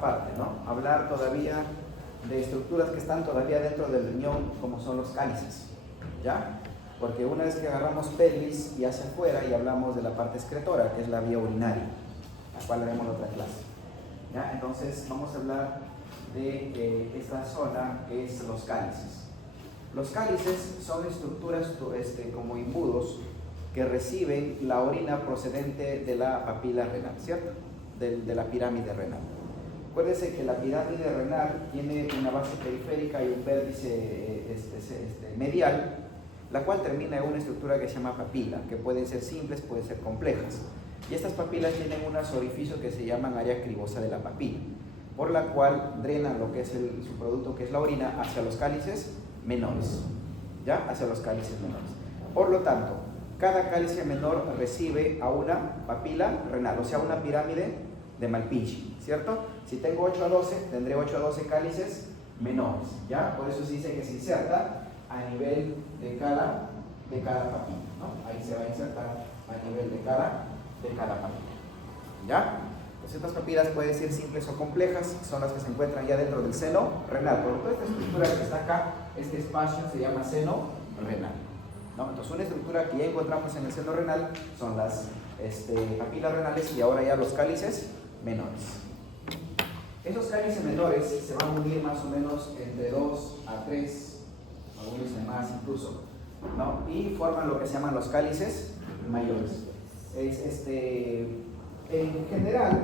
esta parte, ¿no? Hablar todavía de estructuras que están todavía dentro del riñón, como son los cálices, ¿ya? Porque una vez que agarramos pelvis y hacia afuera y hablamos de la parte excretora, que es la vía urinaria, la cual haremos en otra clase, ¿ya? Entonces vamos a hablar de esta zona que es los cálices. Los cálices son estructuras como imbudos que reciben la orina procedente de la papila renal, ¿cierto? De la pirámide renal. Acuérdense que la pirámide renal tiene una base periférica y un vértice medial, la cual termina en una estructura que se llama papila, que pueden ser simples, pueden ser complejas. Y estas papilas tienen unos orificios que se llaman área cribosa de la papila, por la cual drenan lo que es su producto, que es la orina, hacia los cálices menores, ¿ya? Hacia los cálices menores. Por lo tanto, cada cálice menor recibe a una papila renal, o sea, una pirámide de Malpighi, ¿cierto? Si tengo 8 a 12, tendré 8 a 12 cálices menores, ¿ya? Por eso se dice que se inserta a nivel de cada papila, ¿no? Ahí se va a insertar a nivel de cada papila, ¿ya? Pues estas papilas pueden ser simples o complejas, son las que se encuentran ya dentro del seno renal. Por toda esta estructura que está acá, este espacio se llama seno renal, ¿no? Entonces una estructura que ya encontramos en el seno renal son las papilas renales y ahora ya los cálices menores. Esos cálices menores se van a unir más o menos entre 2 a 3, algunos más incluso, ¿no? Y forman lo que se llaman los cálices mayores. En general,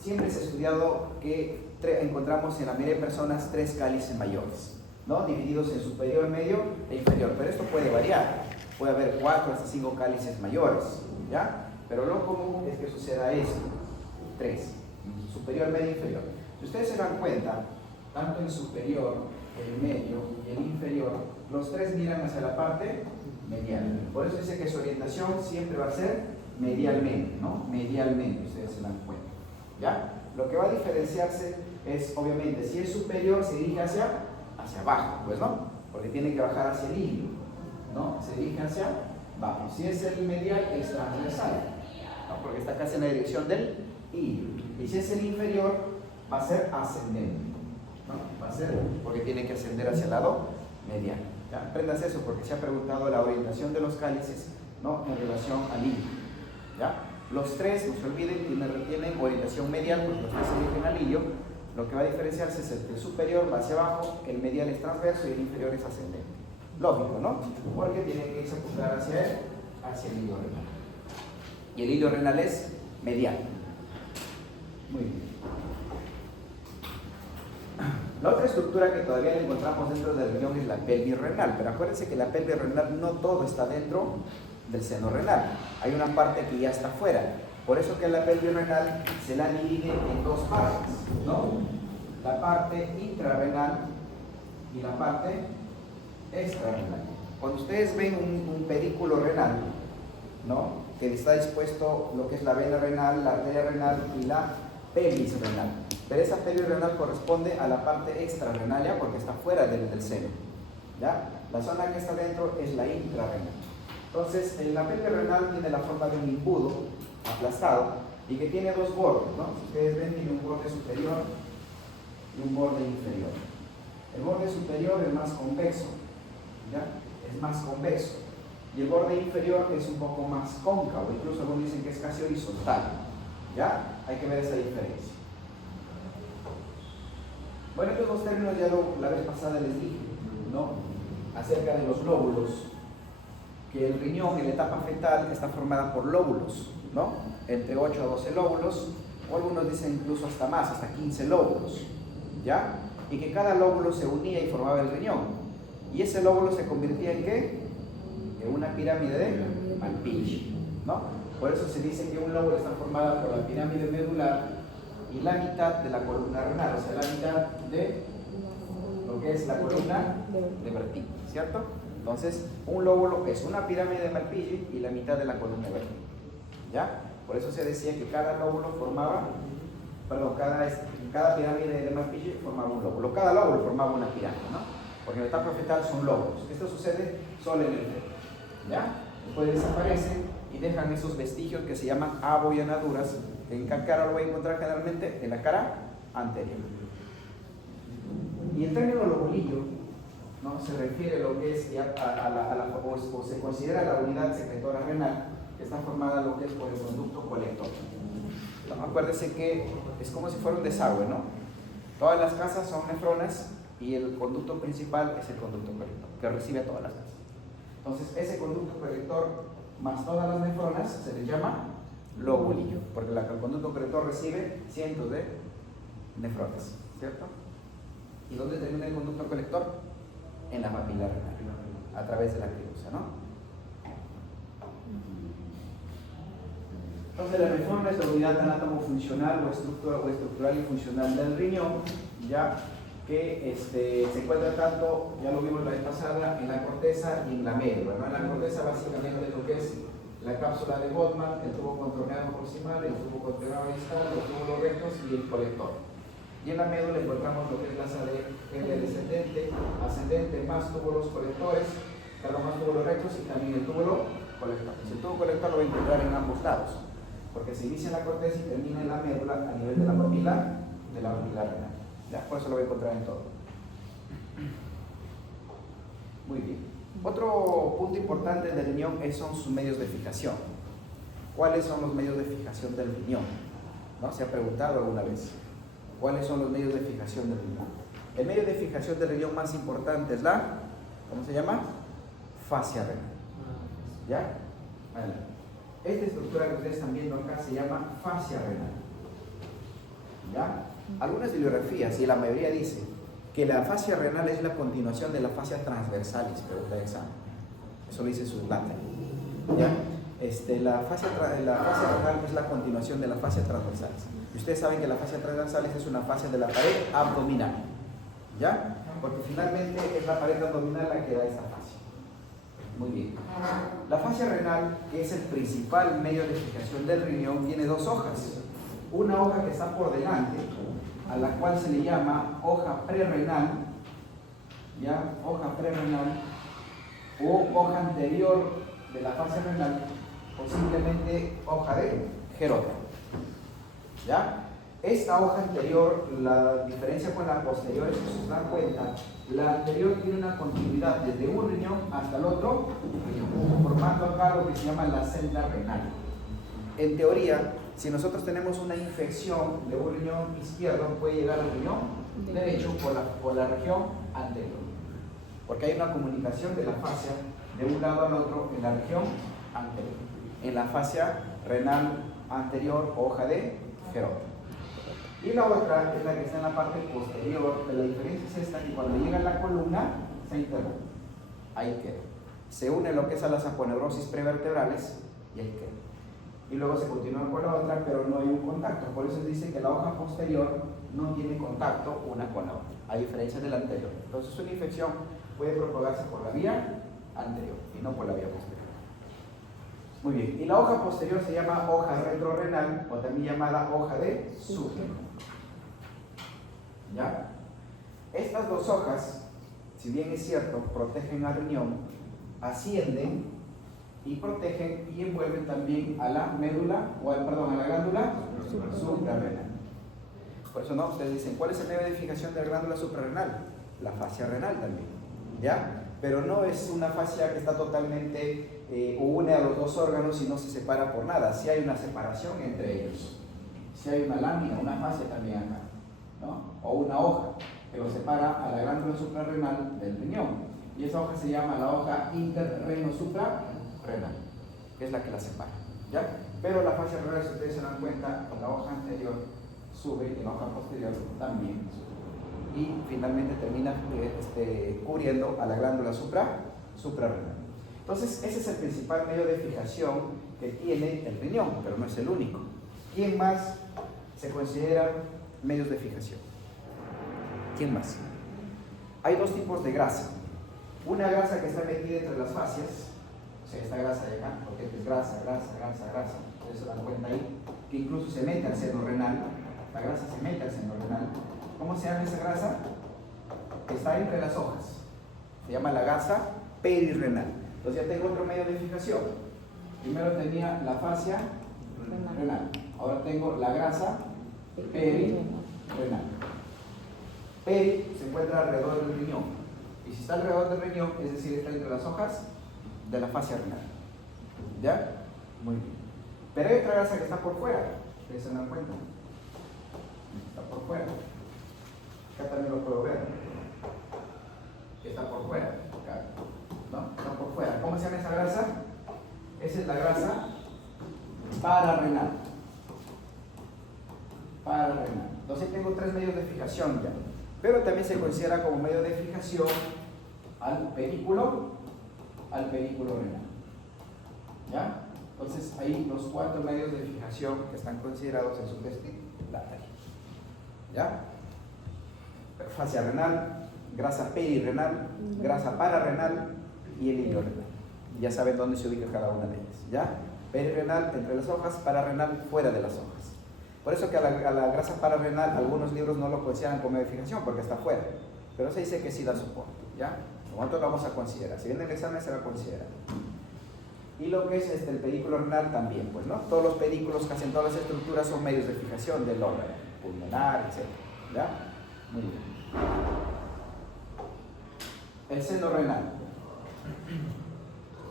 siempre se ha estudiado que encontramos en la mayoría de personas 3 cálices mayores, ¿no? Divididos en superior, medio e inferior, pero esto puede variar, puede haber 4 hasta 5 cálices mayores, ¿ya? Pero lo común es que suceda esto, 3, superior, medio e inferior. Si ustedes se dan cuenta, tanto el superior, el medio y el inferior, los 3 miran hacia la parte medial. Por eso dice que su orientación siempre va a ser medialmente, ¿no? Medialmente, ustedes se dan cuenta, ¿ya? Lo que va a diferenciarse es, obviamente, si es superior, se dirige hacia abajo, pues, ¿no? Porque tiene que bajar hacia el hilo, ¿no? Se dirige hacia abajo. Si es el medial, es transversal, ¿no? Porque está casi en la dirección del hilo. Y si es el inferior, va a ser ascendente, ¿no? Va a ser porque tiene que ascender hacia el lado medial, ¿ya? Aprendas eso porque se ha preguntado la orientación de los cálices, ¿no? En relación al hilo, ¿ya? Los 3, no se olviden, tienen orientación medial porque los 3 se dirigen al hilo. Lo que va a diferenciarse es el superior va hacia abajo, el medial es transverso y el inferior es ascendente. Lógico, ¿no? Porque tiene que irse a apuntar hacia el hilo renal. Y el hilo renal es medial. Muy bien. La otra estructura que todavía encontramos dentro del riñón es la pelvis renal, pero acuérdense que la pelvis renal no todo está dentro del seno renal. Hay una parte que ya está fuera. Por eso que la pelvis renal se la divide en 2 partes, ¿no? La parte intrarrenal y la parte extrarrenal. Cuando ustedes ven un pedículo renal, ¿no? Que está dispuesto lo que es la vena renal, la arteria renal y la pelvis renal. Pero esa pelvis renal corresponde a la parte extrarrenalia porque está fuera del seno, ¿ya? La zona que está dentro es la intrarrenal. Entonces, la pelvis renal tiene la forma de un imbudo aplastado y que tiene 2 bordes, ¿no? Si ustedes ven, tiene un borde superior y un borde inferior. El borde superior es más convexo, ¿ya? Es más convexo. Y el borde inferior es un poco más cóncavo, incluso algunos dicen que es casi horizontal, ¿ya? Hay que ver esa diferencia. Bueno, estos 2 términos ya la vez pasada les dije, ¿no? Acerca de los lóbulos, que el riñón en la etapa fetal está formada por lóbulos, ¿no? Entre 8 a 12 lóbulos, o algunos dicen incluso hasta más, hasta 15 lóbulos, ¿ya? Y que cada lóbulo se unía y formaba el riñón. Y ese lóbulo se convertía en ¿qué? En una pirámide de Malpighi, ¿no? Por eso se dice que un lóbulo está formado por la pirámide medular y la mitad de la columna renal, o sea, la mitad de lo que es la columna de Bertini, ¿cierto? Entonces, un lóbulo es una pirámide de Malpighi y la mitad de la columna de Bertini, ¿ya? Por eso se decía que cada lóbulo formaba, cada pirámide de Malpighi formaba un lóbulo, cada lóbulo formaba una pirámide, ¿no? Porque en la etapa fetal son lóbulos. Esto sucede solo en el feto, ¿ya? Después desaparecen y dejan esos vestigios que se llaman abollanaduras, que en qué cara lo voy a encontrar generalmente, en la cara anterior. Y el término lobulillo, ¿no?, se refiere a lo que es ya o se considera la unidad secretora renal, que está formada lo que es por el conducto colector. ¿No? Acuérdense que es como si fuera un desagüe, ¿no? Todas las casas son nefronas y el conducto principal es el conducto colector, que recibe a todas las casas. Entonces, ese conducto colector más todas las nefronas se les llama lobulillo, porque el conducto colector recibe cientos de nefronas, ¿cierto? ¿Y dónde termina el conducto colector? En la papila renal, a través de la cribosa, ¿no? Entonces, la nefrona es la unidad anátomo-funcional o estructural y funcional del riñón, ya que se encuentra tanto, ya lo vimos la vez pasada, en la corteza y en la médula, ¿no? En la corteza básicamente lo que es la cápsula de Goldman, el tubo contorneado proximal, el tubo contorneado distal, los túbulos rectos y el colector. Y en la médula encontramos lo que es la sede descendente, ascendente, más túbulos colectores, más túbulos rectos y también el túbulo colector. El tubo colector lo va a encontrar en ambos lados, porque se inicia en la corteza y termina en la médula a nivel de la papila renal. ¿Ya? Por eso lo voy a encontrar en todo. Muy bien. Otro punto importante del riñón son sus medios de fijación. ¿Cuáles son los medios de fijación del riñón? ¿No? ¿Se ha preguntado alguna vez? ¿Cuáles son los medios de fijación del riñón? El medio de fijación del riñón más importante es la, ¿cómo se llama? Fascia renal. ¿Ya? Vale. Esta estructura que ustedes están viendo acá se llama fascia renal. ¿Ya? Algunas bibliografías, y la mayoría dice que la fascia renal es la continuación de la fascia transversalis, pregunta de examen. Eso lo dice Suslatan. ¿Ya? La fascia renal es la continuación de la fascia transversalis. Y ustedes saben que la fascia transversalis es una fascia de la pared abdominal. ¿Ya? Porque finalmente es la pared abdominal la que da esta fascia. Muy bien. La fascia renal, que es el principal medio de fijación del riñón, tiene dos hojas. Una hoja que está por delante, a la cual se le llama hoja prerrenal, ¿ya? Hoja prerrenal, o hoja anterior de la fascia renal, o simplemente hoja de Gerota. ¿Ya? Esta hoja anterior, la diferencia con la posterior es que se dan cuenta, la anterior tiene una continuidad desde un riñón hasta el otro riñón, formando acá lo que se llama la celda renal. En teoría, si nosotros tenemos una infección de un riñón izquierdo, puede llegar al riñón derecho por la región anterior, porque hay una comunicación de la fascia de un lado al otro en la región anterior, en la fascia renal anterior, hoja de Gerota. Y la otra es la que está en la parte posterior, pero la diferencia es esta, que cuando llega a la columna se interrumpe, ahí queda, se une lo que es a las aponeurosis prevertebrales y ahí queda. Y luego se continúa con la otra, pero no hay un contacto. Por eso se dice que la hoja posterior no tiene contacto una con la otra, a diferencia de la anterior. Entonces una infección puede propagarse por la vía anterior y no por la vía posterior. Muy bien, y la hoja posterior se llama hoja retrorrenal o también llamada hoja de subrenal. ¿Ya? Estas dos hojas, si bien es cierto, protegen al riñón, ascienden y protegen y envuelven también a la médula, a la glándula suprarrenal. Por eso no, ustedes dicen, ¿cuál es el medio de fijación de la glándula suprarrenal? La fascia renal también, ¿ya? Pero no es una fascia que está totalmente une a los dos órganos y no se separa por nada. Sí hay una separación entre ellos. Sí hay una lámina, una fascia también acá, ¿no? O una hoja que lo separa a la glándula suprarrenal del riñón. Y esa hoja se llama la hoja interreno-suprarrenal, que es la que la separa, ¿ya? Pero la fascia renal, si ustedes se dan cuenta, la hoja anterior sube y la hoja posterior también sube. Y finalmente termina cubriendo a la glándula suprarrenal. Entonces, ese es el principal medio de fijación que tiene el riñón, pero no es el único. ¿Quién más se considera medios de fijación? ¿Quién más? Hay dos tipos de grasa. Una grasa que está metida entre las fascias, o sea, esta grasa de acá, porque es grasa. Ustedes se dan cuenta ahí, que incluso se mete al seno renal. La grasa se mete al seno renal. ¿Cómo se llama esa grasa? Está entre las hojas. Se llama la grasa perirrenal. Entonces ya tengo otro medio de fijación. Primero tenía la fascia renal. Ahora tengo la grasa perirrenal. renal. Peri se encuentra alrededor del riñón. Y si está alrededor del riñón, es decir, está entre las hojas de la fascia renal. ¿Ya? Muy bien. Pero hay otra grasa que está por fuera. Ustedes se dan cuenta. Está por fuera. Acá también lo puedo ver. Está por fuera. Acá. ¿No? Está por fuera. ¿Cómo se llama esa grasa? Esa es la grasa pararrenal. Pararrenal. Entonces tengo tres medios de fijación ya. Pero también se considera como medio de fijación al pedículo renal. ¿Ya? Entonces ahí los cuatro medios de fijación que están considerados en su testicularia. ¿Ya? Fascia renal, grasa perirrenal, grasa pararrenal y el hilo renal. Ya saben dónde se ubica cada una de ellas. ¿Ya? Perirrenal entre las hojas, pararrenal fuera de las hojas. Por eso que a la grasa pararrenal algunos libros no lo consideran como edificación porque está fuera, pero se dice que sí da soporte. ¿Ya? Nosotros lo vamos a considerar. Si viene el examen se va a considerar. Y lo que es el pedículo renal también, pues, ¿no? Todos los pedículos, casi en todas las estructuras, son medios de fijación del órgano pulmonar, etc. ¿Ya? Muy bien. El seno renal.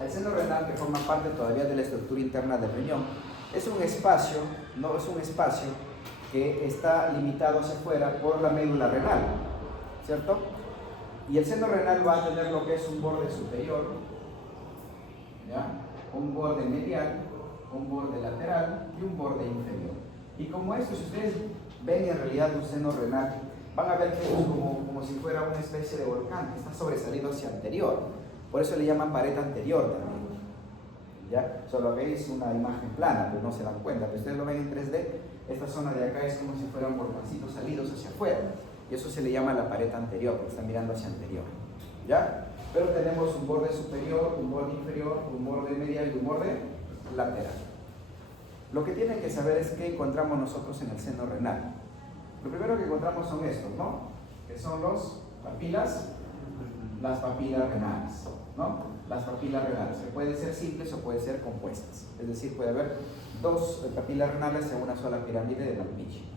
El seno renal, que forma parte todavía de la estructura interna del riñón, es un espacio, no es un espacio que está limitado hacia afuera por la médula renal, ¿cierto? Y el seno renal va a tener lo que es un borde superior, ¿ya? Un borde medial, un borde lateral y un borde inferior. Y como esto, si ustedes ven en realidad un seno renal, van a ver que es como si fuera una especie de volcán que está sobresalido hacia anterior. Por eso le llaman pared anterior también. ¿Ya? Solo veis una imagen plana, pero no se dan cuenta. Pero ustedes lo ven en 3D, esta zona de acá es como si fueran volcancitos salidos hacia afuera. Y eso se le llama la pared anterior, porque están mirando hacia anterior. ¿Ya? Pero tenemos un borde superior, un borde inferior, un borde medial y un borde lateral. Lo que tienen que saber es qué encontramos nosotros en el seno renal. Lo primero que encontramos son estos, ¿no? Que son las papilas renales, ¿no? Las papilas renales, que pueden ser simples o pueden ser compuestas. Es decir, puede haber dos papilas renales en una sola pirámide de Lampichi.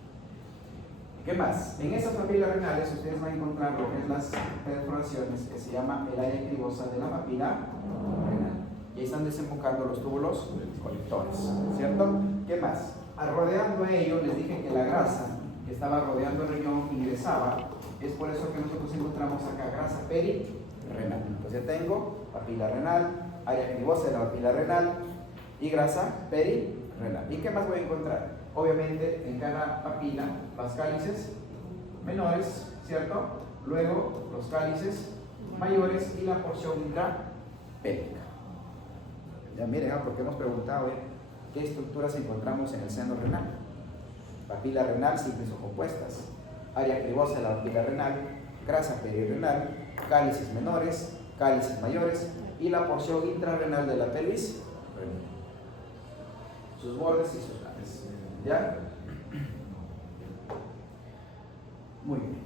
¿Qué más? En esas papilas renales ustedes van a encontrar lo que es las perforaciones que se llama el área cribosa de la papila renal. Y ahí están desembocando los túbulos colectores, ¿cierto? ¿Qué más? Rodeando ello, les dije que la grasa que estaba rodeando el riñón ingresaba. Es por eso que nosotros encontramos acá grasa perirrenal. Entonces ya tengo papila renal, área cribosa de la papila renal y grasa perirrenal. ¿Y qué más voy a encontrar? Obviamente en cada papila las cálices menores, ¿cierto? Luego los cálices mayores y la porción intrapélvica. Ya miren, porque hemos preguntado qué estructuras encontramos en el seno renal. Papila renal, simples o compuestas. Área cribosa de la papila renal, grasa perirrenal, cálices menores, cálices mayores y la porción intrarrenal de la pelvis renal. Sus bordes y sus lares. ¿Ya? Muy bien.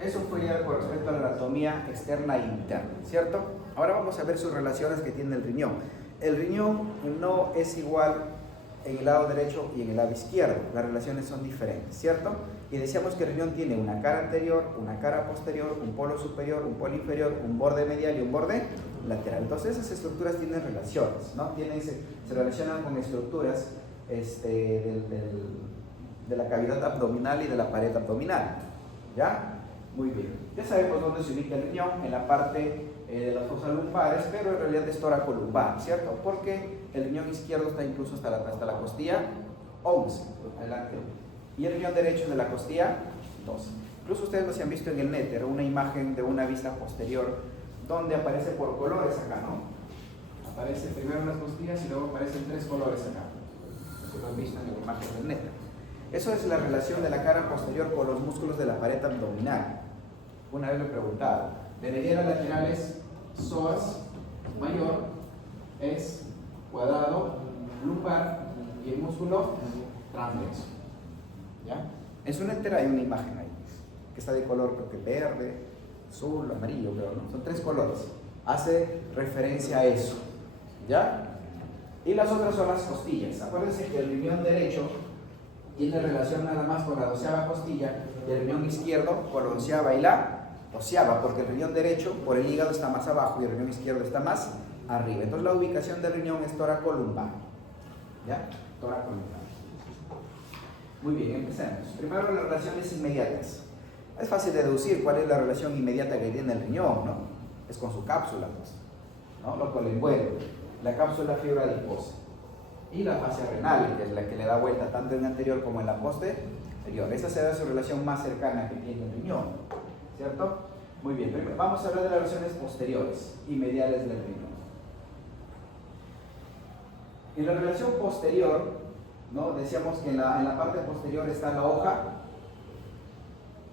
Eso fue ya con respecto a la anatomía externa e interna, ¿cierto? Ahora vamos a ver sus relaciones que tiene el riñón. El riñón no es igual en el lado derecho y en el lado izquierdo. Las relaciones son diferentes, ¿cierto? Y decíamos que el riñón tiene una cara anterior, una cara posterior, un polo superior, un polo inferior, un borde medial y un borde lateral. Entonces esas estructuras tienen relaciones, ¿no? Se relacionan con estructuras de la cavidad abdominal y de la pared abdominal. ¿Ya? Muy bien. Ya sabemos dónde se ubica el riñón, en la parte de las fosas lumbares, pero en realidad es toracolumbar, ¿cierto? Porque el riñón izquierdo está incluso hasta la costilla 11, adelante. Y el riñón derecho de la costilla 12. Incluso ustedes lo se han visto en el néter, una imagen de una vista posterior donde aparece por colores acá, ¿no? Aparece primero en las costillas y luego aparecen 3 colores acá. Eso lo han visto en la imagen del néter. Eso es la relación de la cara posterior con los músculos de la pared abdominal. Una vez lo he preguntado. De veredas laterales, psoas mayor es cuadrado lumbar y el músculo transverso. ¿Ya? En su néter hay una imagen ahí, que está de color creo que verde, azul, amarillo, creo, ¿no? Son 3 colores. Hace referencia a eso. ¿Ya? Y las otras son las costillas. Acuérdense que el riñón derecho tiene relación nada más con la 12ª costilla y el riñón izquierdo con la 11ª y la 12ª, porque el riñón derecho por el hígado está más abajo y el riñón izquierdo está más arriba. Entonces la ubicación del riñón es toracolumbar. ¿Ya? Toracolumbar. Muy bien, empecemos. Primero las relaciones inmediatas. Es fácil deducir cuál es la relación inmediata que tiene el riñón, ¿no? Es con su cápsula, pues, ¿no? Lo que lo envuelve. La cápsula fibra adiposa. Y la fascia renal, que es la que le da vuelta tanto en la anterior como en la posterior. Esa será su relación más cercana que tiene el riñón, ¿cierto? Muy bien, primero vamos a hablar de las relaciones posteriores y mediales del riñón. En la relación posterior, ¿no? Decíamos que en la parte posterior está la hoja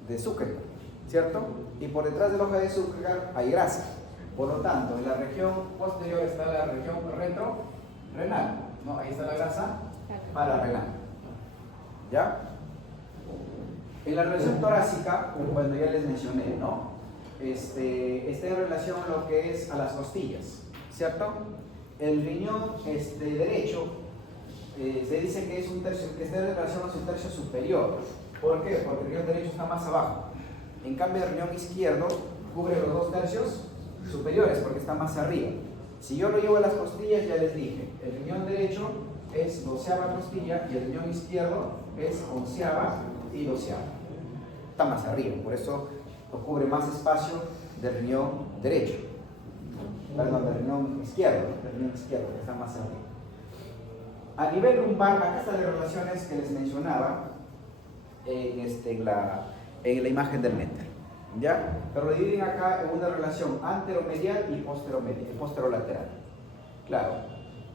de Zuckerberg, ¿cierto? Y por detrás de la hoja de Zuckerberg hay grasa. Por lo tanto, en la región posterior está la región retrorenal, ¿no? Ahí está la grasa pararrenal. ¿Ya? En la relación torácica, cuando ya les mencioné, ¿no? Está en relación a lo que es a las costillas, ¿cierto? El riñón derecho se dice que es un tercio, que está en relación a su tercio superior. ¿Por qué? Porque el riñón derecho está más abajo. En cambio, el riñón izquierdo cubre los 2 tercios superiores porque está más arriba. Si yo lo llevo a las costillas, ya les dije, el riñón derecho es 12ª costilla y el riñón izquierdo es 11ª y 12ª. Está más arriba, por eso cubre más espacio del riñón derecho. Perdón, del riñón izquierdo, que está más arriba. A nivel lumbar, acá están las relaciones que les mencionaba en la imagen del Menter, ¿ya? Pero lo dividen acá en una relación anteromedial y posterolateral. Claro,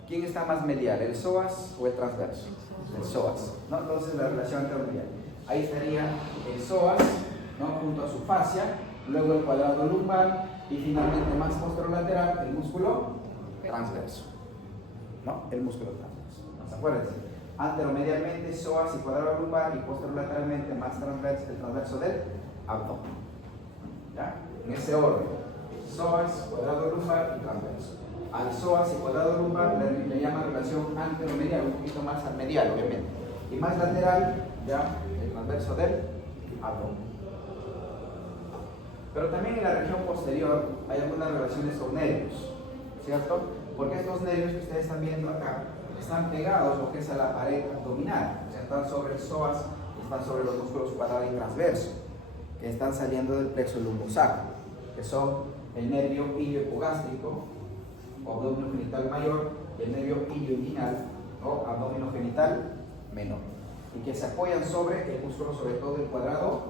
¿quién está más medial, el psoas o el transverso? El psoas, ¿no? Entonces la relación anteromedial. Ahí estaría el psoas, ¿no? Junto a su fascia, luego el cuadrado lumbar y finalmente más posterolateral el músculo transverso, ¿no? El músculo transverso. Acuérdense. Anteromedialmente, psoas y cuadrado lumbar, y posterolateralmente más transverso, el transverso del abdomen. ¿Ya? En ese orden: psoas, cuadrado lumbar y transverso. Al psoas y cuadrado lumbar le llaman relación anteromedial, un poquito más al medial, obviamente. Y más lateral, ya el transverso del abdomen. Pero también en la región posterior hay algunas relaciones con nervios, ¿cierto? Porque estos nervios que ustedes están viendo acá están pegados lo que es a la pared abdominal, o sea, están sobre el psoas, están sobre los músculos cuadrado y transverso, que están saliendo del plexo lumbosacro, que son el nervio iliohipogástrico o abdomino genital mayor y el nervio ilioinguinal o abdomino genital menor, y que se apoyan sobre el músculo, sobre todo el cuadrado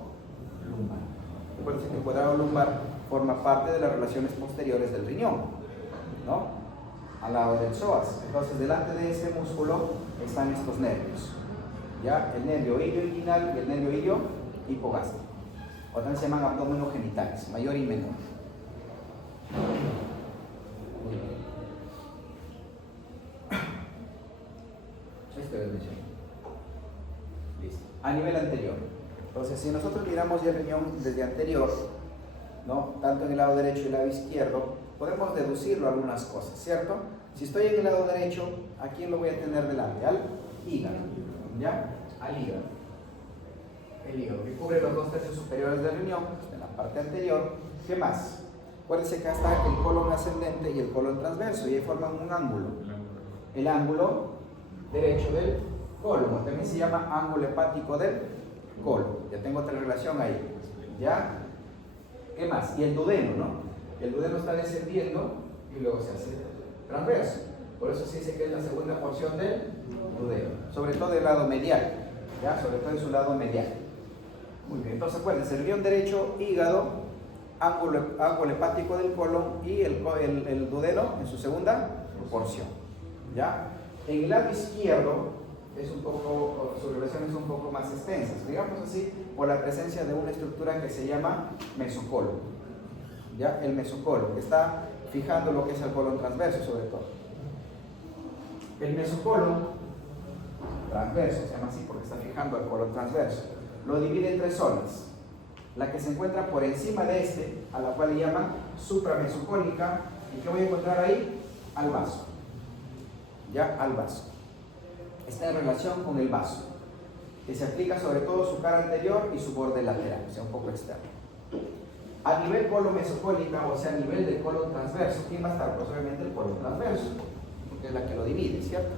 lumbar. Recuerden que el cuadrado lumbar forma parte de las relaciones posteriores del riñón, ¿no? Al lado del psoas. Entonces, delante de este músculo están estos nervios, ¿ya? El nervio ilioinguinal y el nervio iliohipogástrico, o también se llaman abdómenos genitales, mayor y menor. Muy bien. Esto es mencionado. Listo. A nivel anterior. Entonces, si nosotros miramos ya el riñón desde anterior, ¿no? Tanto en el lado derecho y el lado izquierdo, podemos deducirlo algunas cosas, ¿cierto? Si estoy en el lado derecho, ¿a quién lo voy a tener delante? Al hígado, ¿ya? Al hígado. El hígado, que cubre los 2 tercios superiores del riñón, en la parte anterior. ¿Qué más? Acuérdense que acá está el colon ascendente y el colon transverso, y ahí forman un ángulo. El ángulo derecho del colon, también se llama ángulo hepático del colon. Ya tengo otra relación ahí, ¿ya? ¿Qué más? Y el duodeno, ¿no? El duodeno está descendiendo y luego se hace transverso. Por eso se dice que es la segunda porción del duodeno, sobre todo del lado medial, ¿ya? Sobre todo en su lado medial. Muy bien, entonces acuérdense, el riñón derecho, hígado, ángulo hepático del colon y el duodeno en su segunda porción, ¿ya? En el lado izquierdo es un poco, su relación es un poco más extensas, digamos así, por la presencia de una estructura que se llama mesocolo, ¿ya? El mesocolo, que está fijando lo que es el colon transverso sobre todo. El mesocolo transverso, se llama así porque está fijando el colon transverso, lo divide en 3 zonas. La que se encuentra por encima de este, a la cual le llaman supramesocólica, y que voy a encontrar ahí, al vaso, ¿ya? Al vaso. Está en relación con el vaso. que se aplica sobre todo su cara anterior y su borde lateral, o sea, un poco externo. A nivel colon mesocólica, o sea, a nivel del colon transverso, ¿quién va a estar? Pues obviamente el colon transverso, porque es la que lo divide, ¿cierto?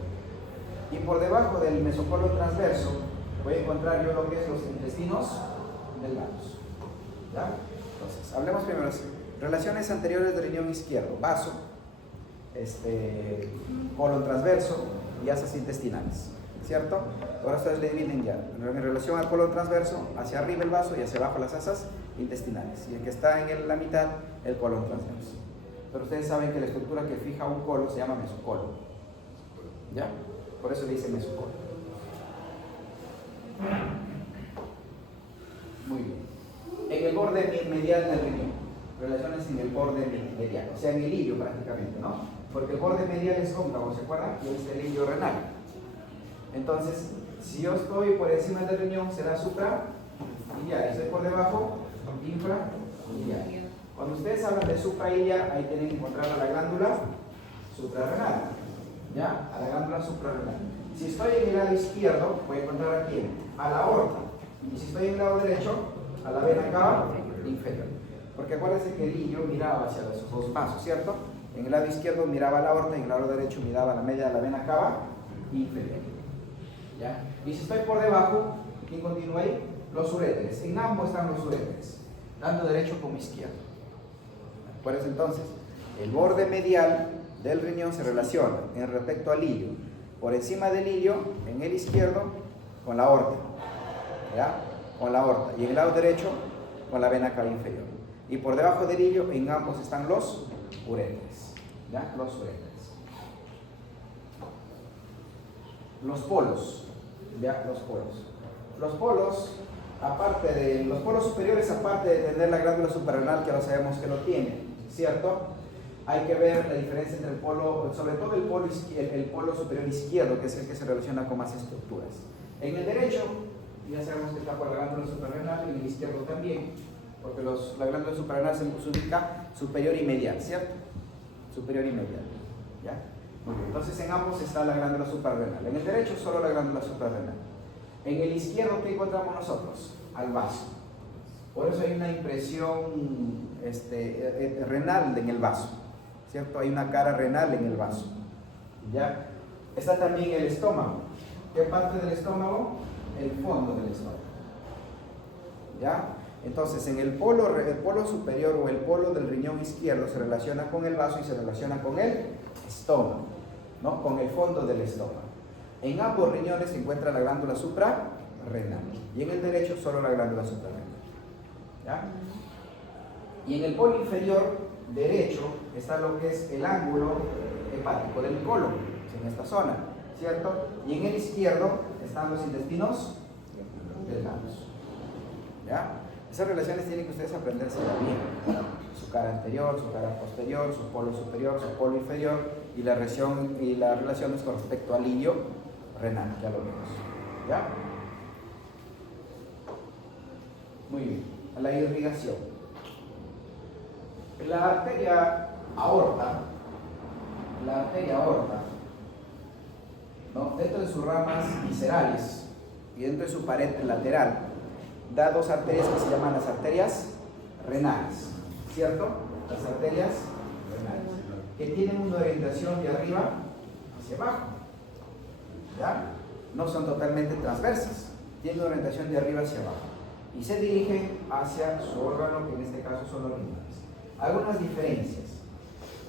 Y por debajo del mesocolon transverso voy a encontrar yo lo que es los intestinos delgados. ¿Ya? Entonces, hablemos primero así. Relaciones anteriores del riñón izquierdo: vaso, colon transverso y asas intestinales, ¿cierto? Ahora ustedes le dividen ya en relación al colon transverso, hacia arriba el vaso y hacia abajo las asas intestinales, y el que está en la mitad, el colon transverso. Pero ustedes saben que la estructura que fija un colon se llama mesocolon, ¿ya? Por eso le dice mesocolon. Muy bien. En el borde medial del riñón, relaciones en el borde medial, o sea, en el ilio prácticamente, ¿no? Porque el borde medial es cóncavo, ¿se acuerdan? Y es el ilio renal. Entonces, si yo estoy por encima del riñón, será suprailiar. Si estoy por debajo, infrailiar. Cuando ustedes hablan de suprailiar, ahí tienen que encontrar a la glándula suprarrenal. ¿Ya? A la glándula suprarrenal. Si estoy en el lado izquierdo, voy a encontrar a quién? A la aorta. Y si estoy en el lado derecho, a la vena cava inferior. Porque acuérdense que el ilio miraba hacia los dos vasos, ¿cierto? En el lado izquierdo miraba la aorta y en el lado derecho miraba la media de la vena cava inferior. ¿Ya? Y si estoy por debajo, ¿quién continúa ahí? Los uréteres. En ambos están los uréteres, tanto derecho como izquierdo. Acuérdense entonces, el borde medial del riñón se relaciona en respecto al ilio, por encima del ilio, en el izquierdo, con la aorta, ¿ya? Con la aorta, y en el lado derecho, con la vena cava inferior. Y por debajo del ilio, en ambos están los uréteres, ¿ya? Los uréteres. Los polos, ¿ya? Los polos. Los polos, aparte de los polos superiores, aparte de tener la glándula suprarrenal, que ahora sabemos que lo tiene, ¿cierto? Hay que ver la diferencia entre el polo, sobre todo el polo superior izquierdo, que es el que se relaciona con más estructuras. En el derecho, ya sabemos que está por la glándula suprarrenal, y en el izquierdo también, porque la glándula suprarrenal se ubica superior y medial, ¿cierto? Superior y medial, ¿ya? Muy bien. Entonces en ambos está la glándula suprarrenal. En el derecho solo la glándula suprarrenal. En el izquierdo, ¿qué encontramos nosotros? Al vaso. Por eso hay una impresión renal en el vaso, ¿cierto? Hay una cara renal en el vaso, ¿ya? Está también el estómago. ¿Qué parte del estómago? El fondo del estómago, ¿ya? Entonces, en el polo superior o el polo del riñón izquierdo se relaciona con el vaso y se relaciona con el estómago, ¿no? Con el fondo del estómago. En ambos riñones se encuentra la glándula suprarrenal y en el derecho solo la glándula suprarrenal, ¿ya? Y en el polo inferior derecho está lo que es el ángulo hepático del colon, en esta zona, ¿cierto? Y en el izquierdo están los intestinos delgados, ¿ya? Esas relaciones tienen que ustedes aprenderse bien. Su cara anterior, su cara posterior, su polo superior, su polo inferior y las relaciones con respecto al ilio renal, ya lo vemos, ¿ya? Muy bien, a la irrigación. La arteria aorta, ¿no? Dentro de sus ramas viscerales y dentro de su pared lateral, da dos arterias que se llaman las arterias renales, ¿cierto? Las arterias renales, que tienen una orientación de arriba hacia abajo, ¿ya? No son totalmente transversas, tienen una orientación de arriba hacia abajo y se dirigen hacia su órgano, que en este caso son los riñones. Algunas diferencias: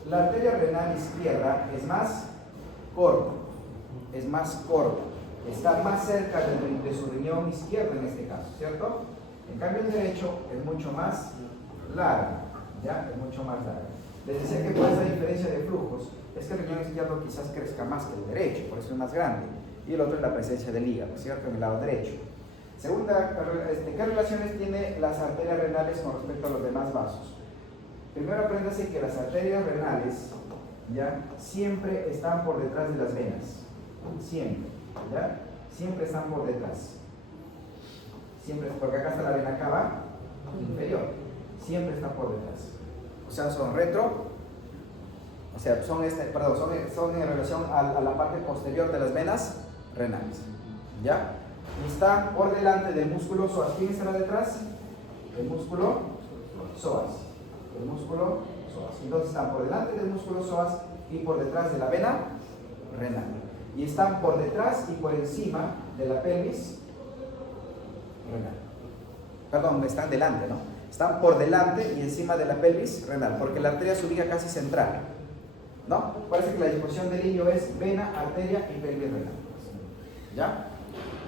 la arteria renal izquierda es más corta, está más cerca de su riñón izquierdo en este caso, ¿cierto? En cambio el derecho es mucho más larga, ¿ya? Es mucho más larga. Les decía que por esa diferencia de flujos es que el riñón izquierdo quizás crezca más que el derecho, por eso es más grande, y el otro es la presencia del hígado, ¿cierto? En el lado derecho. Segunda, ¿qué relaciones tienen las arterias renales con respecto a los demás vasos? Primero apréndase que las arterias renales, ¿ya? Siempre están por detrás de las venas, siempre, ¿ya? Siempre están por detrás, siempre, porque acá está la vena cava inferior, siempre está por detrás, o sea, son son en relación a la parte posterior de las venas renales, ¿ya? Y están por delante del músculo psoas. ¿Quién estará detrás? El músculo psoas. El músculo psoas. Entonces están por delante del músculo psoas y por detrás de la vena renal. Y están por detrás y por encima de la pelvis renal. Perdón, están delante, ¿no? Están por delante y encima de la pelvis renal, porque la arteria se ubica casi central, ¿no? Parece que la disposición del ilio es vena, arteria y pelvis renal. ¿Ya?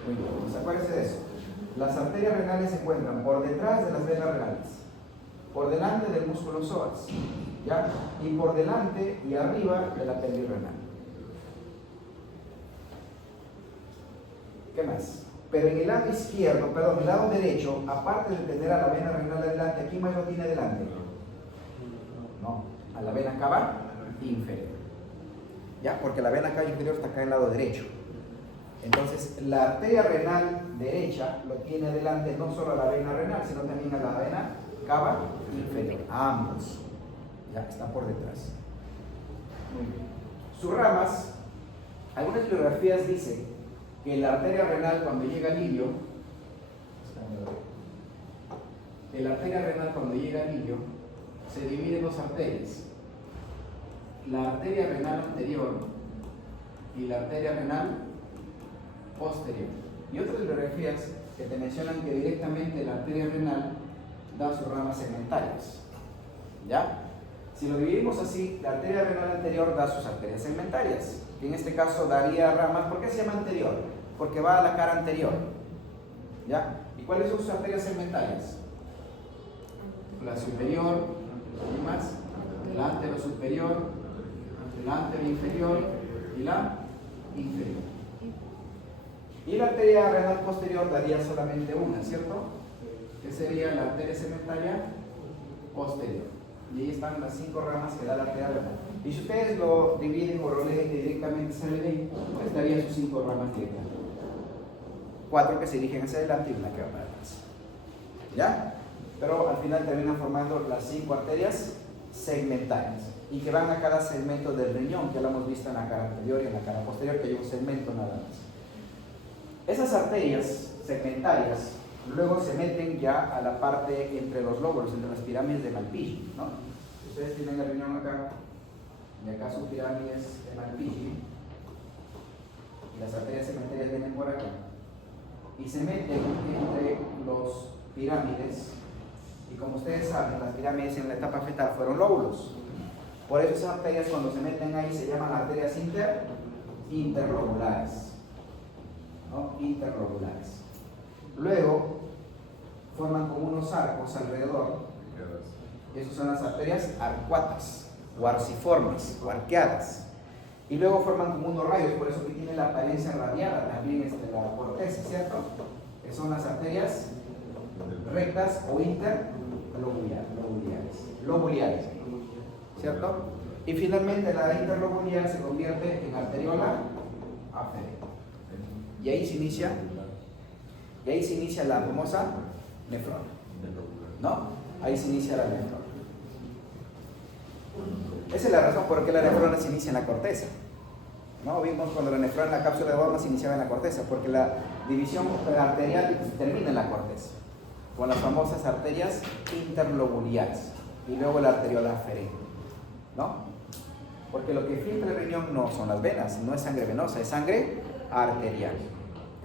Muy bien, pues acuérdense de eso. Las arterias renales se encuentran por detrás de las venas renales, por delante del músculo psoas, ¿ya? Y por delante y arriba de la pelvis renal. ¿Qué más? Pero en el lado izquierdo, perdón, el lado derecho, aparte de tener a la vena renal adelante, ¿aquí más lo tiene adelante? No, a la vena cava inferior. ¿Ya? Porque la vena cava inferior está acá en el lado derecho. Entonces, la arteria renal derecha lo tiene adelante no solo a la vena renal, sino también a la vena cava inferior. Ambos. Ya, están por detrás. Muy bien. Sus ramas, algunas bibliografías dicen que la arteria renal cuando llega al ilio, se divide en dos arterias, la arteria renal anterior y la arteria renal posterior. Y otras bibliografías que te mencionan que directamente la arteria renal da sus ramas segmentarias. ¿Ya? Si lo dividimos así, la arteria renal anterior da sus arterias segmentarias, que en este caso daría ramas. ¿Por qué se llama anterior? Porque va a la cara anterior. ¿Ya? ¿Y cuáles son sus arterias segmentarias? La superior, ¿y más? La antero superior, la antero inferior y la inferior. Y la arteria renal posterior daría solamente una, ¿cierto? Que sería la arteria segmentaria posterior. Y ahí están las 5 ramas que da la arteria renal. Y si ustedes lo dividen o lo leen directamente hacia adelante, pues daría sus 5 ramas directamente. 4 que se dirigen hacia adelante y una que va para atrás. ¿Ya? Pero al final terminan formando las 5 arterias segmentarias y que van a cada segmento del riñón, que lo hemos visto en la cara anterior y en la cara posterior, que hay un segmento nada más. Esas arterias segmentarias luego se meten ya a la parte entre los lóbulos, entre las pirámides de Malpighi, ¿no? Ustedes tienen el riñón acá y acá sus pirámides de Malpighi y las arterias segmentarias vienen por acá y se meten entre los pirámides. Y como ustedes saben, las pirámides en la etapa fetal fueron lóbulos. Por eso esas arterias cuando se meten ahí se llaman arterias interlobulares, ¿no? Interlobulares. Luego forman como unos arcos alrededor. Esas son las arterias arcuatas o arciformes o arqueadas. Y luego forman como unos rayos, por eso que tiene la apariencia radiada también la corteza, ¿cierto? Que son las arterias rectas o lobuliares, ¿cierto? Y finalmente la interlobuliar se convierte en arteriola aferente. Y ahí se inicia la famosa nefrona, ¿no? Ahí se inicia la nefrona. Esa es la razón por qué la nefrona se inicia en la corteza, ¿no? Vimos cuando la nefrona, la cápsula de Bowman se iniciaba en la corteza, porque la división arterial termina en la corteza, con las famosas arterias interlobuliares y luego la arteriola aferente, ¿no? Porque lo que filtra el riñón no son las venas, no es sangre venosa, es sangre arterial.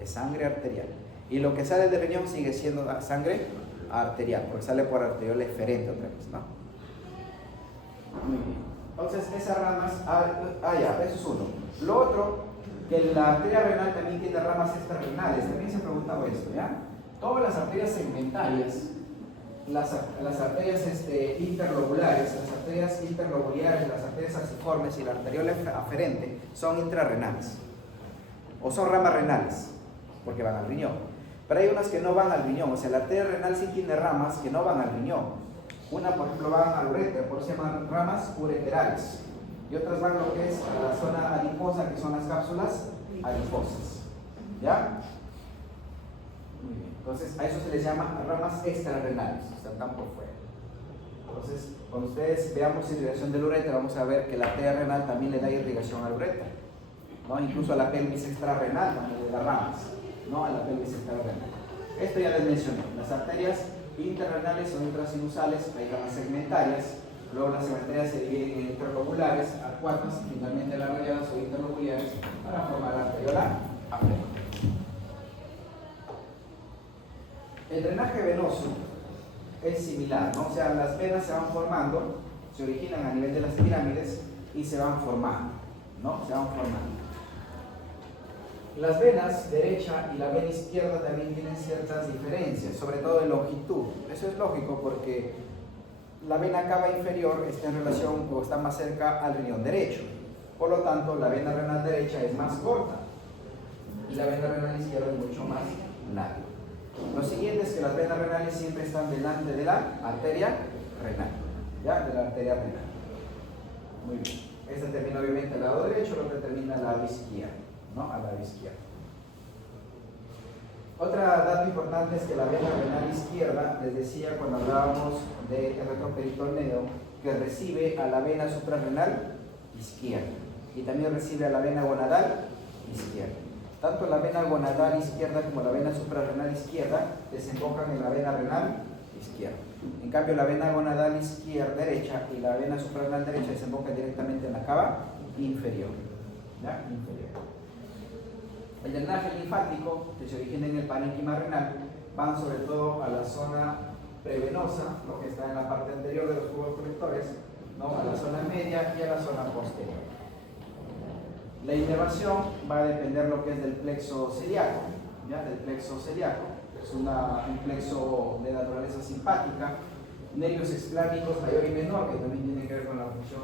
Es sangre arterial. Y lo que sale del riñón sigue siendo sangre arterial, porque sale por arteriola eferente otra vez, ¿no? Muy bien. Entonces, esas ramas, ya, eso es uno. Lo otro, que la arteria renal también tiene ramas extrarrenales. También se ha preguntado esto, ¿ya? Todas las arterias segmentarias, las arterias interlobulares, las arterias interlobuliares, las arterias arciformes y la arteriola aferente son intrarrenales. O son ramas renales, porque van al riñón. Pero hay unas que no van al riñón, o sea, la arteria renal sí tiene ramas que no van al riñón. Una, por ejemplo, van al uréter, por eso se llaman ramas ureterales. Y otras van lo que es a la zona adiposa, que son las cápsulas adiposas. ¿Ya? Muy bien. Entonces, a eso se les llama ramas extrarrenales, están por fuera. Entonces, cuando ustedes veamos irrigación del uréter, vamos a ver que la arteria renal también le da irrigación al uréter, ¿no? Incluso a la pelvis extrarrenal también le da ramas. ¿no? A la pelvis extrarrenal. Esto ya les mencioné. Las arterias interrenales son intrasinusales, hay ramas segmentarias. Luego las arterias se dividen en interlobulares, arcuatas, y finalmente las radiadas o interlobulares para formar la arteriola afleja. El drenaje venoso es similar, ¿no? O sea, las venas se van formando, se originan a nivel de las pirámides y se van formando, ¿no? Se van formando. Las venas derecha y la vena izquierda también tienen ciertas diferencias, sobre todo en longitud. Eso es lógico porque la vena cava inferior está en relación o está más cerca al riñón derecho. Por lo tanto, la vena renal derecha es más corta y la vena renal izquierda es mucho más larga. Lo siguiente es que las venas renales siempre están delante de la arteria renal, ¿ya? De la arteria renal. Muy bien. Esta termina obviamente al lado derecho, la otra termina al lado izquierdo, ¿no? Al lado izquierdo. Otro dato importante es que la vena renal izquierda, les decía cuando hablábamos del retroperitoneo, que recibe a la vena suprarrenal izquierda y también recibe a la vena gonadal izquierda. Tanto la vena gonadal izquierda como la vena suprarrenal izquierda desembocan en la vena renal izquierda. En cambio, la vena gonadal izquierda derecha y la vena suprarrenal derecha desembocan directamente en la cava inferior. ¿Ya? Inferior. El drenaje linfático, que se origina en el parénquima renal, van sobre todo a la zona prevenosa, lo que está en la parte anterior de los tubos colectores, ¿no? A la zona media y a la zona posterior. La inervación va a depender lo que es del plexo celíaco, ¿ya? Del plexo celíaco. Es un plexo de naturaleza simpática. Nervios esclámicos mayor y menor, que también tienen que ver con la función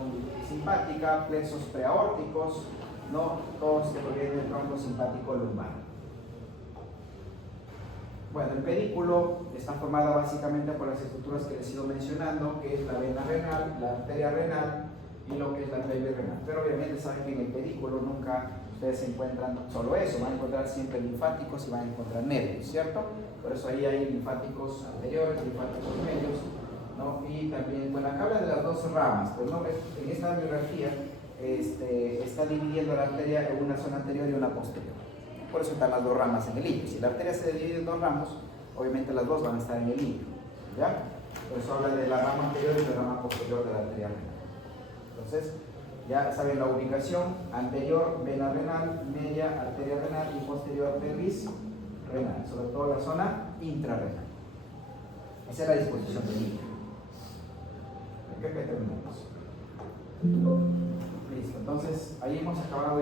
simpática. Plexos preaórticos, ¿no? Todos que provienen del tronco simpático lumbar. Bueno, el pedículo está formado básicamente por las estructuras que les he ido mencionando, que es la vena renal, la arteria renal y lo que es la pelvis renal. Pero obviamente saben que en el pedículo nunca ustedes encuentran solo eso, van a encontrar siempre linfáticos y van a encontrar nervios, ¿cierto? Por eso ahí hay linfáticos anteriores, linfáticos medios, ¿no? Y también, bueno, acá habla de las dos ramas, pues no, en esta biografía está dividiendo la arteria en una zona anterior y una posterior. Por eso están las dos ramas en el hilo. Si la arteria se divide en dos ramos, obviamente las dos van a estar en el hilo, ¿ya? Por eso habla de la rama anterior y la rama posterior de la arteria renal. Entonces, ya saben la ubicación: anterior, vena renal, media, arteria renal y posterior, pelvis renal, sobre todo la zona intrarrenal. Esa es la disposición del hilo. ¿Qué terminamos? Listo, entonces ahí hemos acabado.